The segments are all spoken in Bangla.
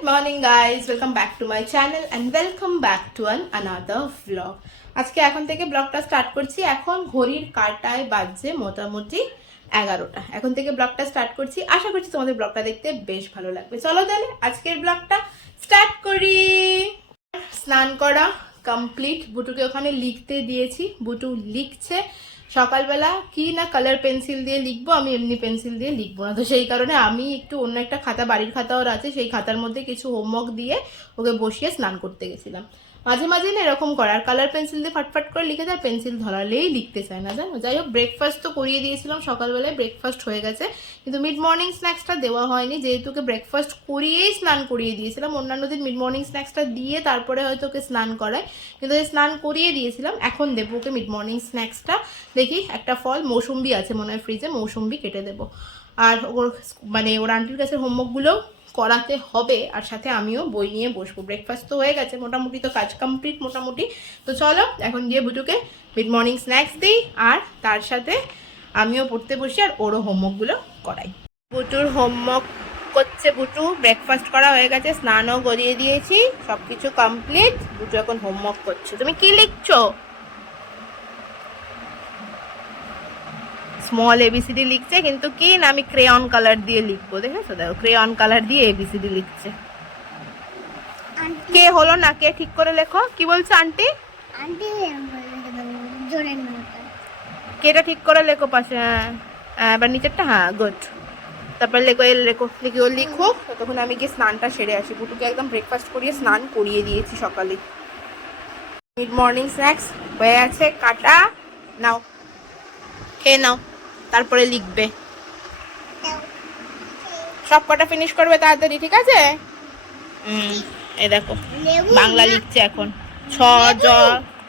Good morning guys, welcome back to my channel and welcome back to another vlog. আজকে এখন থেকে ব্লগটা স্টার্ট করছি। এখন ঘড়ির কাঁটায় বাজছে মোটামুটি 11টা। এখন থেকে ব্লগটা স্টার্ট করছি। আশা করছি তোমাদের ব্লগটা দেখতে বেশ ভালো লাগবে। চলো তাহলে আজকের ব্লগটা স্টার্ট করি। স্নান করা কমপ্লিট, বুটুকে ওখানে লিখতে দিয়েছি, বুটু লিখছে। সকালবেলা কি না কালার পেন্সিল দিয়ে লিখবো, আমি এমনি পেন্সিল দিয়ে লিখবো না, তো সেই কারণে আমি একটু অন্য একটা খাতা, বাড়ির খাতা ওর আছে, সেই খাতার মধ্যে কিছু হোমওয়ার্ক দিয়ে ওকে বসিয়ে স্নান করতে গেছিলাম। মাঝে মাঝে না এরকম করে, আর কালার পেন্সিল দিয়ে ফাটফাট করে লিখে দেয়, পেন্সিল ধরালেই লিখতে চায় না, জানো। যাই হোক, ব্রেকফাস্ট তো করিয়ে দিয়েছিলাম, সকালবেলায় ব্রেকফাস্ট হয়ে গেছে, কিন্তু মিড মর্নিং স্ন্যাক্সটা দেওয়া হয়নি, যেহেতু ওকে ব্রেকফাস্ট করিয়েই স্নান করিয়ে দিয়েছিলাম। অন্যান্য দিন মিড মর্নিং স্ন্যাক্সটা দিয়ে তারপরে হয়তো ওকে স্নান করায়, কিন্তু স্নান করিয়ে দিয়েছিলাম। এখন দেবো ওকে মিড মর্নিং স্ন্যাক্সটা। দেখি একটা ফল, মৌসুম্বি আছে মনে হয় ফ্রিজে, মৌসুম্বি কেটে দেবো। আর ওর মানে ওর আন্টির কাছে হোমওয়ার্কগুলো করাতে হবে, আর সাথে আমিও বই নিয়ে বসবো। ব্রেকফাস্ট তো হয়ে গেছে মোটামুটি, তো কাজ কমপ্লিট মোটামুটি। তো চলো এখন গিয়ে বুটুকে মিড মর্নিং স্ন্যাক্স দিই, আর তার সাথে আমিও পড়তে বসি আর ওরও হোমওয়ার্কগুলো করাই। বুটুর হোমওয়ার্ক করছে বুটু, ব্রেকফাস্ট করা হয়ে গেছে, স্নানও করিয়ে দিয়েছি, সব কিছু কমপ্লিট। বুটু এখন হোমওয়ার্ক করছে। তুমি কি লিখছো? স্মল এবিসিডি লিখছে, কিন্তু কি না আমি ক্রেয়ন কালার দিয়ে লিখবো, দেখেছো? দেখো, ক্রেয়ন কালার দিয়ে এবিসিডি লিখছে। কে হলো না, কে ঠিক করে লেখো। কি বলছে আন্টি? আন্টি জোরে কেটা ঠিক করে লেখো পাশে। হ্যাঁ, এবার নিচেরটা। হ্যাঁ, গুড। তারপর লেখো, লেখো লিখে ও লিখো। ততক্ষণ আমি গিয়ে স্নানটা সেরে আসি। বুটুকে একদম ব্রেকফাস্ট করিয়ে স্নান করিয়ে দিয়েছি সকালে। মিড মর্নিং স্ন্যাক্স হয়ে আছে কাটা, নাও খেয়ে নাও, তারপরে লিখবে। সব কটা ফিনিশ করবে তাড়াতাড়ি, ঠিক আছে? এই দেখো বাংলা লিখছে এখন। ছ জ,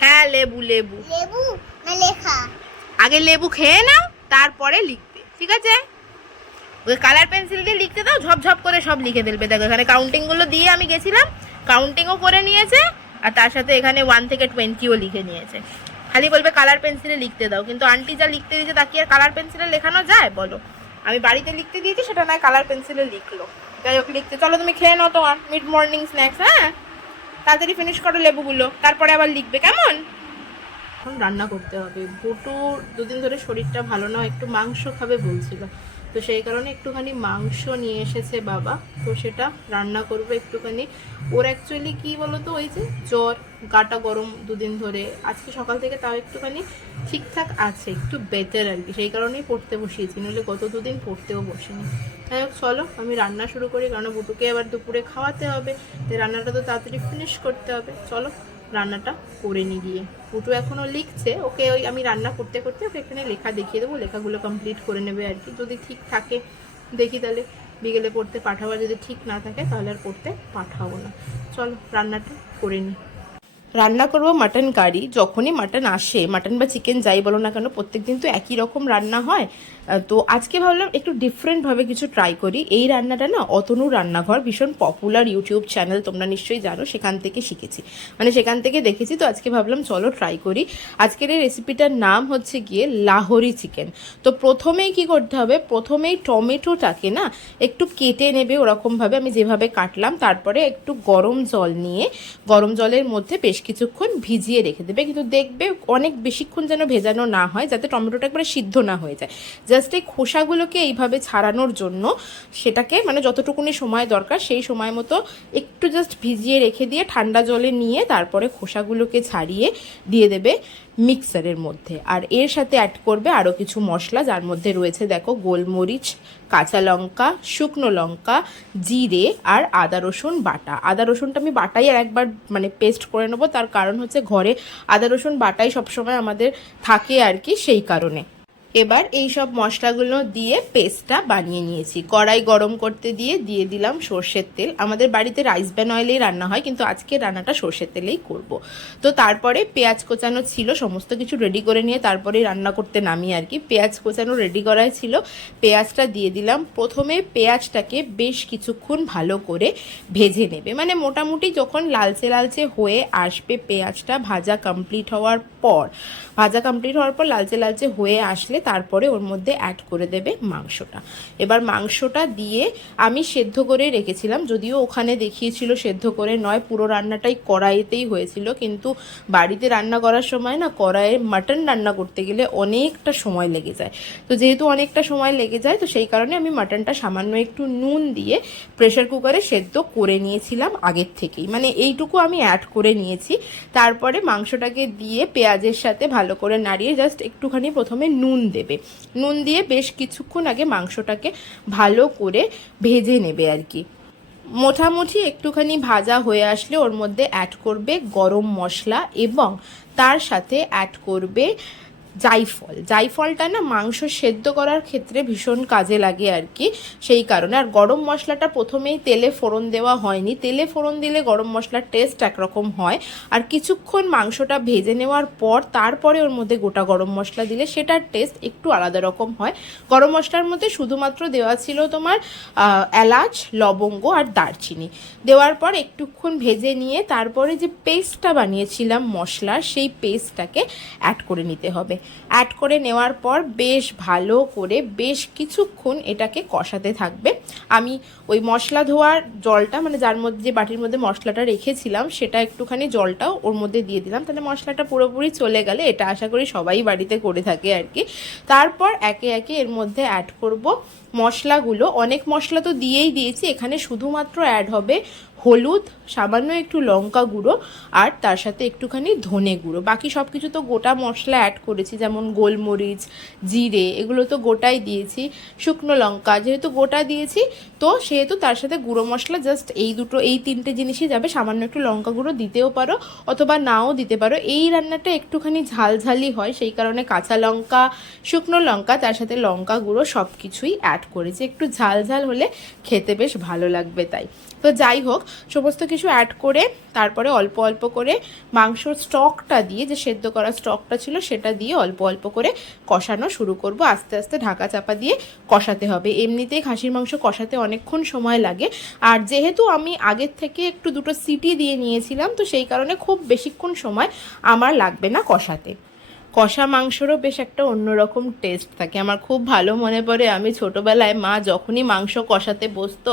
হ্যাঁ লেবু লেবু লেবু না লেখা, আগে লেবু খেয়ে নাও তারপরে লিখবে, ঠিক আছে? ওই কালার পেন্সিল দিয়ে লিখতে দাও, ঝপঝপ করে সব লিখে ফেলবে। দেখো এখানে কাউন্টিং গুলো দিয়ে আমি গেছিলাম, কাউন্টিংও করে নিয়েছে, আর তার সাথে এখানে 1 থেকে 20ও লিখে নিয়েছে। খালি বলবে কালার পেন্সিলে লিখতে দাও, কিন্তু আন্টি যা লিখতে দিয়েছে তা কি আর কালার পেন্সিলে লেখানো যায় বলো? আমি বাড়িতে লিখতে দিয়েছি, সেটা নয় কালার পেন্সিলে লিখলো। যাই হোক, লিখতে। চলো তুমি খেয়ে নাও তোমার মিড মর্নিং স্ন্যাক্স। হ্যাঁ, তাড়াতাড়ি ফিনিশ করো লেবুগুলো, তারপরে আবার লিখবে, কেমন? এখন রান্না করতে হবে। বুটুর দুদিন ধরে শরীরটা ভালো না, একটু মাংস খাবে বলছিল, তো সেই কারণে একটুখানি মাংস নিয়ে এসেছে বাবা, তো সেটা রান্না করবে একটুখানি। ওর অ্যাকচুয়ালি কী বলো তো, ওই যে জ্বর, গাটা গরম দুদিন ধরে, আজকে সকাল থেকে তাও একটুখানি ঠিকঠাক আছে, একটু বেটার আর কি, সেই কারণেই পড়তে বসিয়েছি, নইলে গত দুদিন পড়তেও বসিনি। যাই হোক, চলো আমি রান্না শুরু করি, কারণ বুটুকে আবার দুপুরে খাওয়াতে হবে, তাই রান্নাটা তো তাড়াতাড়ি ফিনিশ করতে হবে। চলো রান্নাটা করে নি গিয়ে। ফুটু এখনও লিখছে, ওকে ওই আমি রান্না করতে করতে ওকে এখানে লেখা দেখিয়ে দেবো, লেখাগুলো কমপ্লিট করে নেবে আর কি। যদি ঠিক থাকে দেখি, তাহলে বিকেলে পড়তে পাঠাবো, যদি ঠিক না থাকে তাহলে আর পড়তে পাঠাবো না। চলো রান্নাটা করে নিই। রান্না করবো মাটন কারি। যখনই মাটন আসে, মাটন বা চিকেন যাই বলো না কেন, প্রত্যেক দিন তো একই রকম রান্না হয়, তো আজকে ভাবলাম একটু ডিফারেন্টভাবে কিছু ট্রাই করি। এই রান্নাটা না অতনুর রান্নাঘর, ভীষণ পপুলার ইউটিউব চ্যানেল, তোমরা নিশ্চয়ই জানো, সেখান থেকে শিখেছি, মানে সেখান থেকে দেখেছি, তো আজকে ভাবলাম চলো ট্রাই করি। আজকের এই রেসিপিটার নাম হচ্ছে গিয়ে লাহোরি চিকেন। তো প্রথমেই কি করতে হবে, প্রথমেই টমেটোটাকে না একটু কেটে নেবে ওরকমভাবে আমি যেভাবে কাটলাম, তারপরে একটু গরম জল নিয়ে গরম জলের মধ্যে বেশ কিছুক্ষণ ভিজিয়ে রেখে দেবে, কিন্তু দেখবে অনেক বেশিক্ষণ যেন ভেজানো না হয়, যাতে টমেটোটা একবারে সিদ্ধ না হয়ে যায়। জাস্ট এই খোসাগুলোকে এইভাবে ছাড়ানোর জন্য সেটাকে মানে যতটুকুনি সময় দরকার সেই সময় মতো একটু জাস্ট ভিজিয়ে রেখে দিয়ে ঠান্ডা জলে নিয়ে তারপরে খোসাগুলোকে ছাড়িয়ে দিয়ে দেবে মিক্সারের মধ্যে। আর এর সাথে অ্যাড করবে আরও কিছু মশলা, যার মধ্যে রয়েছে দেখো গোলমরিচ, কাঁচা লঙ্কা, শুকনো লঙ্কা, জিরে আর আদা রসুন বাটা। আদা রসুনটা আমি বাটাই আর একবার মানে পেস্ট করে নেবো, তার কারণ হচ্ছে ঘরে আদা রসুন বাটাই সবসময় আমাদের থাকে আর কি, সেই কারণে। এবার এই সব মশলাগুলো দিয়ে পেস্টটা বানিয়ে নিয়েছি। কড়াই গরম করতে দিয়ে দিলাম সর্ষের তেল। আমাদের বাড়িতে রাইস ব্র্যান অয়েলেই রান্না হয়, কিন্তু আজকে রান্নাটা সর্ষের তেলেই করব। তো তারপরে পেঁয়াজ কোচানো ছিল, সমস্ত কিছু রেডি করে নিয়ে তারপরে রান্না করতে নামি আর কি। পেঁয়াজ কোচানো রেডি করাই ছিল, পেঁয়াজটা দিয়ে দিলাম। প্রথমে পেঁয়াজটাকে বেশ কিছুক্ষণ ভালো করে ভেজে নেবে, মানে মোটামুটি যখন লালচে লালচে হয়ে আসবে পেঁয়াজটা ভাজা কমপ্লিট হওয়ার পর, ভাজা কমপ্লিট হওয়ার পর লালচে লালচে হয়ে আসলে তারপরে ওর মধ্যে অ্যাড করে দেবে মাংসটা। এবার মাংসটা দিয়ে আমি সেদ্ধ করে রেখেছিলাম, যদিও ওখানে দেখিয়েছিল সেদ্ধ করে নয়, পুরো রান্নাটাই কড়াইতেই হয়েছিল, কিন্তু বাড়িতে রান্না করার সময় না কড়াইয়ে মাটন রান্না করতে গেলে অনেকটা সময় লেগে যায়। তো যেহেতু অনেকটা সময় লেগে যায় তো সেই কারণে আমি মাটনটা সামান্য একটু নুন দিয়ে প্রেশার কুকারে সেদ্ধ করে নিয়েছিলাম আগের থেকেই, মানে এইটুকু আমি অ্যাড করে নিয়েছি। তারপরে মাংসটাকে দিয়ে পেঁয়াজের সাথে ভালো করে নাড়িয়ে জাস্ট একটুখানি প্রথমে নুন দেবে, নুন দিয়ে বেশ কিছুক্ষণ আগে মাংসটাকে ভালো করে ভেজে নেবে আর কি। মোটামুটি একটুখানি ভাজা হয়ে আসলে ওর মধ্যে অ্যাড করবে গরম মশলা এবং তার সাথে অ্যাড করবে জাইফল। জাইফলটা না মাংস সেদ্ধ করার ক্ষেত্রে ভীষণ কাজে লাগে আর কি, সেই কারণে। আর গরম মশলাটা প্রথমেই তেলে ফোড়ন দেওয়া হয়নি, তেলে ফোড়ন দিলে গরম মশলার টেস্ট একরকম হয়, আর কিছুক্ষণ মাংসটা ভেজে নেওয়ার পর তারপরে ওর মধ্যে গোটা গরম মশলা দিলে সেটার টেস্ট একটু আলাদা রকম হয়। গরম মশলার মধ্যে শুধুমাত্র দেওয়া ছিল তোমার এলাচ, লবঙ্গ আর দারচিনি। দেওয়ার পর একটুক্ষণ ভেজে নিয়ে তারপরে যে পেস্টটা বানিয়েছিলাম মশলার, সেই পেস্টটাকে অ্যাড করে নিতে হবে। অ্যাড করে নেওয়ার পর বেশ ভালো করে বেশ কিছুক্ষণ এটাকে কষাতে থাকবে। আমি ওই মশলা ধোয়ার জলটা, মানে যার মধ্যে যে বাটির মধ্যে মশলাটা রেখেছিলাম সেটা একটুখানি জলটাও ওর মধ্যে দিয়ে দিলাম, তাহলে মশলাটা পুরোপুরি চলে গেলে, এটা আশা করি সবাই বাড়িতে করে থাকে আর কি। তারপর একে একে এর মধ্যে অ্যাড করব মশলাগুলো। অনেক মশলা তো দিয়েই দিয়েছি, এখানে শুধুমাত্র অ্যাড হবে হলুদ, সামান্য একটু লঙ্কা গুঁড়ো আর তার সাথে একটুখানি ধনে গুঁড়ো। বাকি সব কিছু তো গোটা মশলা অ্যাড করেছি, যেমন গোলমরিচ, জিরে, এগুলো তো গোটাই দিয়েছি। শুকনো লঙ্কা যেহেতু গোটা দিয়েছি তো সেহেতু তার সাথে গুঁড়ো মশলা জাস্ট এই তিনটে জিনিসই যাবে। সামান্য একটু লঙ্কা গুঁড়ো দিতেও পারো অথবা নাও দিতে পারো। এই রান্নাটা একটুখানি ঝালঝালি হয়, সেই কারণে কাঁচা লঙ্কা, শুকনো লঙ্কা, তার সাথে লঙ্কা গুঁড়ো সব কিছুই অ্যাড করেছি। একটু ঝালঝাল হলে খেতে বেশ ভালো লাগবে তাই। তো যাই হোক, সমস্ত কিছু অ্যাড করে তারপরে অল্প অল্প করে মাংসর স্টকটা দিয়ে, যে সেদ্ধ করা স্টকটা ছিল সেটা দিয়ে অল্প অল্প করে কষানো শুরু করব। আস্তে আস্তে ঢাকা চাপা দিয়ে কষাতে হবে। এমনিতেই খাসির মাংস কষাতে অনেকক্ষণ সময় লাগে, আর যেহেতু আমি আগের থেকে একটু দুটো সিটি দিয়ে নিয়েছিলাম তো সেই কারণে খুব বেশিক্ষণ সময় আমার লাগবে না কষাতে। কষা মাংসরও বেশ একটা অন্যরকম টেস্ট থাকে। আমার খুব ভালো মনে পড়ে আমি ছোটোবেলায় মা যখনই মাংস কষাতে বসতো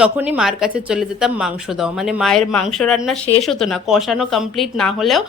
তখনই মার কাছে চলে যেতাম মাংস দাও, মানে মায়ের মাংস রান্না শেষ হতো না, কষানো কমপ্লিট না হলেও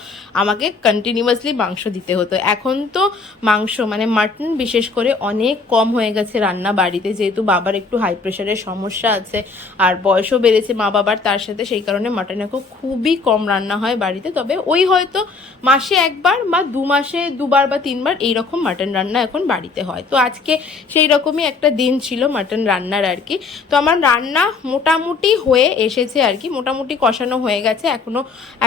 আমাকে কন্টিনিউয়াসলি মাংস দিতে হতো। এখন তো মাংস মানে মাটন বিশেষ করে অনেক কম হয়ে গেছে রান্না বাড়িতে, যেহেতু বাবার একটু হাই প্রেশারের সমস্যা আছে আর বয়সও বেড়েছে মা বাবার, তার সাথে সেই কারণে মাটন এখন খুবই কম রান্না হয় বাড়িতে। তবে ওই হয়তো মাসে একবার বা 2 মাসে 2 বার বা 3 বার এইরকম মাটন রান্না এখন বাড়িতে হয়। তো আজকে সেই রকমই একটা দিন ছিল মাটন রান্নার আর কি। তো আমার রান্না মোটামুটি হয়ে এসেছে আর কি, মোটামুটি কষানো হয়ে গেছে।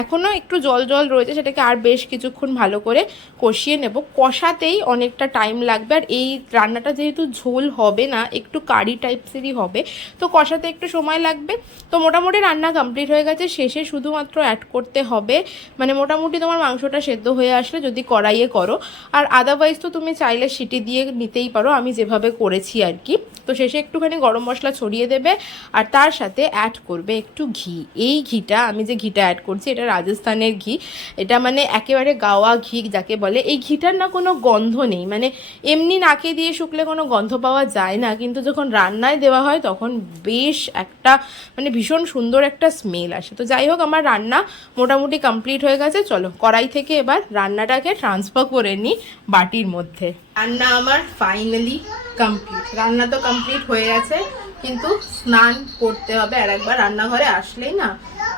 এখনো একটু জল জল রয়েছে, সেটাকে আর বেশ কিছুক্ষণ ভালো করে কষিয়ে নেব। কষাতেই অনেকটা টাইম লাগবে, আর এই রান্নাটা যেহেতু ঝোল হবে না, একটু কারি টাইপসেরই হবে, তো কষাতে একটু সময় লাগবে। তো মোটামুটি রান্না কমপ্লিট হয়ে গেছে, শেষে শুধুমাত্র অ্যাড করতে হবে, মানে মোটামুটি তোমার মাংসটা সেদ্ধ হয়ে আসলে যদি কড়াইয়ে করো, আর আদারওয়াইজ তো তুমি চাইলে সিটি দিয়ে নিতেই পারো, আমি যেভাবে করেছি আর কি। তো শেষে একটুখানি গরম মশলা ছড়িয়ে দেবে আর তার সাথে অ্যাড করবে একটু ঘি। এই ঘিটা, আমি যে ঘিটা অ্যাড করছি এটা রাজস্থানের ঘি, এটা মানে একেবারে গাওয়া ঘি যাকে বলে। এই ঘিটার না কোনো গন্ধ নেই, মানে এমনি নাকে দিয়ে শুকলে কোনো গন্ধ পাওয়া যায় না, কিন্তু যখন রান্নায় দেওয়া হয় তখন বেশ একটা মানে ভীষণ সুন্দর একটা স্মেল আসে। তো যাই হোক, আমার রান্না মোটামুটি কমপ্লিট হয়ে গেছে। চলো কড়াই থেকে এবার রান্নাটাকে ট্রান্সফার করে নিই বাটির মধ্যে। রান্না আমার ফাইনালি কমপ্লিট। রান্না তো কমপ্লিট হয়ে গেছে, কিন্তু স্নান করতে হবে আর একবার। রান্নাঘরে আসলেই না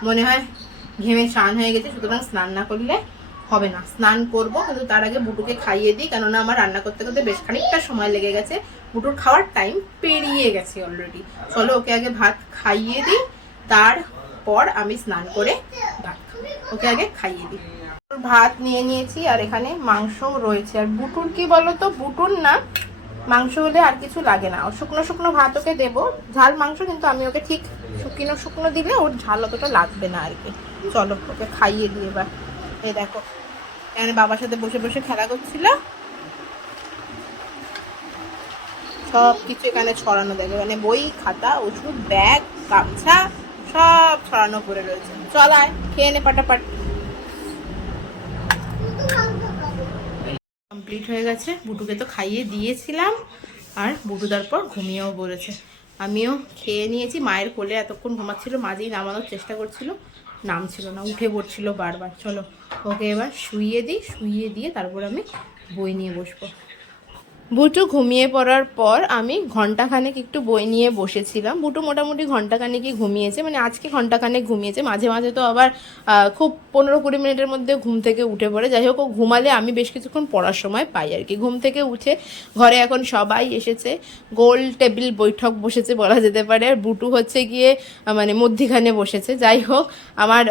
মনে হয় ঘেমে স্নান হয়ে গেছে, সুতরাং স্নান না করলে হবে না। স্নান করব, কিন্তু তার আগে বুটুকে খাইয়ে দিই, কেননা আমার রান্না করতে করতে বেশ খানিকটা সময় লেগে গেছে। বুটুর খাওয়ার টাইম পেরিয়ে গেছে অলরেডি। চলো ওকে আগে ভাত খাইয়ে দিই, তারপর আমি স্নান করে ভাত খাবো। ওকে আগে খাইয়ে দিই। ভাত নিয়ে নিয়েছি আর এখানে মাংসও রয়েছে। আর বুটুর কি বলো তো, বুটুর না মাংস হলে আর কিছু লাগে না, শুকনো শুকনো ভাত ওকে দেবো, ঝাল মাংস কিন্তু আমি ওকে ঠিক শুকনো শুকনো দিলে ওর ঝাল অতটা লাগবে না আর কি। চলো ওকে খাইয়ে দিই এবার। এই দেখো এখানে বাবার সাথে বসে বসে খেলা করছিল, সব কিছু এখানে ছড়ানো দেখো, মানে বই, খাতা, ওষুধ, ব্যাগ, গামছা সব ছড়ানো পড়ে রয়েছে। চল আয় খেয়ে নে পাটাপাট। কমপ্লিট হয়ে গেছে। বুটুকে তো খাইয়ে দিয়েছিলাম, আর বুটু তারপর ঘুমিয়েও পড়েছে। আমিও খেয়ে নিয়েছি। মায়ের কোলে এতক্ষণ ঘুমাচ্ছিল, মাঝেই নামানোর চেষ্টা করছিল, নামছিল না, উঠে পড়ছিল বারবার। চলো ওকে এবার শুইয়ে দিই, শুইয়ে দিয়ে তারপর আমি বই নিয়ে বসবো। বুটু ঘুমিয়ে পড়ার পর আমি ঘন্টাখানেক একটু বই নিয়ে বসেছিলাম। বুটু মোটামুটি ঘন্টাখানেকই ঘুমিয়েছে, মানে আজকে ঘন্টাখানেক ঘুমিয়েছে। মাঝে মাঝে তো আবার খুব 15-20 মিনিটের মধ্যে ঘুম থেকে উঠে পড়ে। যাই হোক, ও ঘুমালে আমি বেশ কিছুক্ষণ পড়ার সময় পাই আর কি। ঘুম থেকে উঠে ঘরে এখন সবাই এসেছে, গোল টেবিল বৈঠক বসেছে বলা যেতে পারে। আর বুটু হচ্ছে গিয়ে মানে মধ্যিখানে বসেছে। যাই হোক, আমার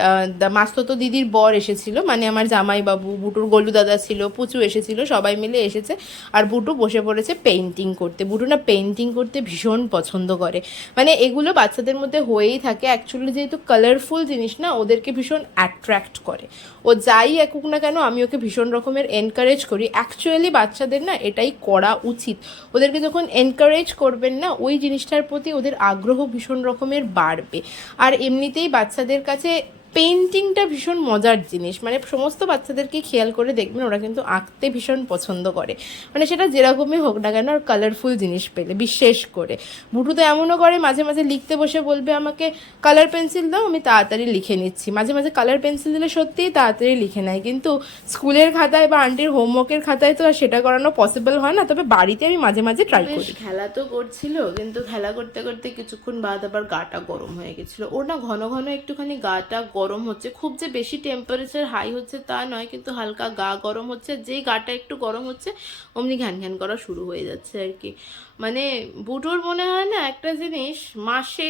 মাস্ততো দিদির বর এসেছিল, মানে আমার জামাইবাবু, বুটুর গলু দাদা ছিল, পুচু এসেছিল, সবাই মিলে এসেছে। আর বুটু বসে পড়েছে পেইন্টিং করতে। বুটু না পেইন্টিং করতে ভীষণ পছন্দ করে, মানে এগুলো বাচ্চাদের মধ্যে হয়েই থাকে। অ্যাকচুয়ালি যেহেতু কালারফুল জিনিস না, ওদেরকে ভীষণ অ্যাট্রাক্ট করে। ও যাই একুক না কেন, আমি ওকে ভীষণ রকমের এনকারেজ করি। অ্যাকচুয়ালি বাচ্চাদের না এটাই করা উচিত। ওদেরকে যখন এনকারেজ করবেন না, ওই জিনিসটার প্রতি ওদের আগ্রহ ভীষণ রকমের বাড়বে। আর এমনিতেই বাচ্চাদের কাছে পেইন্টিংটা ভীষণ মজার জিনিস। মানে সমস্ত বাচ্চাদেরকে খেয়াল করে দেখবেন, ওরা কিন্তু আঁকতে ভীষণ পছন্দ করে, মানে সেটা যেরকমই হোক না কেন, আর কালারফুল জিনিস পেলে বিশেষ করে। বুটু তো এমনও করে, মাঝে মাঝে লিখতে বসে বলবে আমাকে কালার পেন্সিল দাও, আমি তাড়াতাড়ি লিখে নিচ্ছি। মাঝে মাঝে কালার পেন্সিল দিলে সত্যিই তাড়াতাড়ি লিখে নেয়, কিন্তু স্কুলের খাতায় বা আন্টির হোমওয়ার্কের খাতায় তো আর সেটা করানো পসিবল হয় না। তবে বাড়িতে আমি মাঝে মাঝে ট্রাই করি। খেলা তো করছিল, কিন্তু খেলা করতে করতে কিছুক্ষণ বাদ আবার গাটা গরম হয়ে গেছিলো। ওর না ঘন ঘন একটুখানি গাটা গরম হচ্ছে, খুব যে বেশি টেম্পারেচার হাই হচ্ছে তা নয়, কিন্তু হালকা গা গরম হচ্ছে। যেই গাটা একটু গরম হচ্ছে অমনি ঘ্যান ঘ্যান করা শুরু হয়ে যাচ্ছে আর কি। মানে বুটোর মনে হয় না একটা জিনিস, মাসে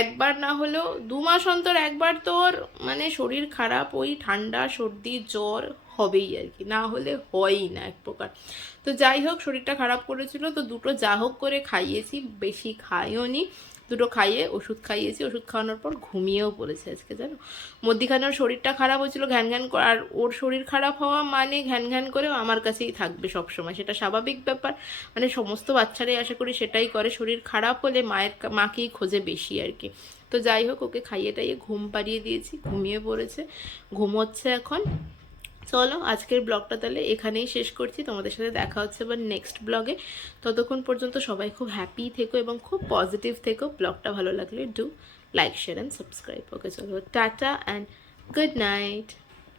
একবার না হলেও 2 মাস অন্তর একবার তোর মানে শরীর খারাপ, ওই ঠান্ডা সর্দি জ্বর হবেই আর কি, না হলে হয়ই না এক প্রকার। তো যাই হোক, শরীরটা খারাপ করেছিল, তো দুটো যা হোক করে খাইয়েছি, বেশি খাইও নি। দুটো খাইয়ে ওষুধ খাইয়েছি, ওষুধ খাওয়ানোর পর ঘুমিয়েও পড়েছে আজকে, জানো। মধ্যিখানে ওর শরীরটা খারাপ হয়েছিল, ঘ্যান ঘ্যান, আর ওর শরীর খারাপ হওয়া মানে ঘ্যান ঘ্যান করেও আমার কাছেই থাকবে সবসময়, সেটা স্বাভাবিক ব্যাপার। মানে সমস্ত বাচ্চারাই আশা করি সেটাই করে, শরীর খারাপ হলে মাকেই খোঁজে বেশি আর কি। তো যাই হোক, ওকে খাইয়ে টাইয়ে ঘুম পাড়িয়ে দিয়েছি, ঘুমিয়ে পড়েছে, ঘুমোচ্ছে এখন। চলো আজকের ব্লগটা তাহলে এখানেই শেষ করছি। তোমাদের সাথে দেখা হচ্ছে আবার নেক্সট ব্লগে। ততক্ষণ পর্যন্ত সবাই খুব হ্যাপি থেকো এবং খুব পজিটিভ থেকো। ব্লগটা ভালো লাগলে do like, share and subscribe. Okay চলো, টাটা অ্যান্ড গুড নাইট।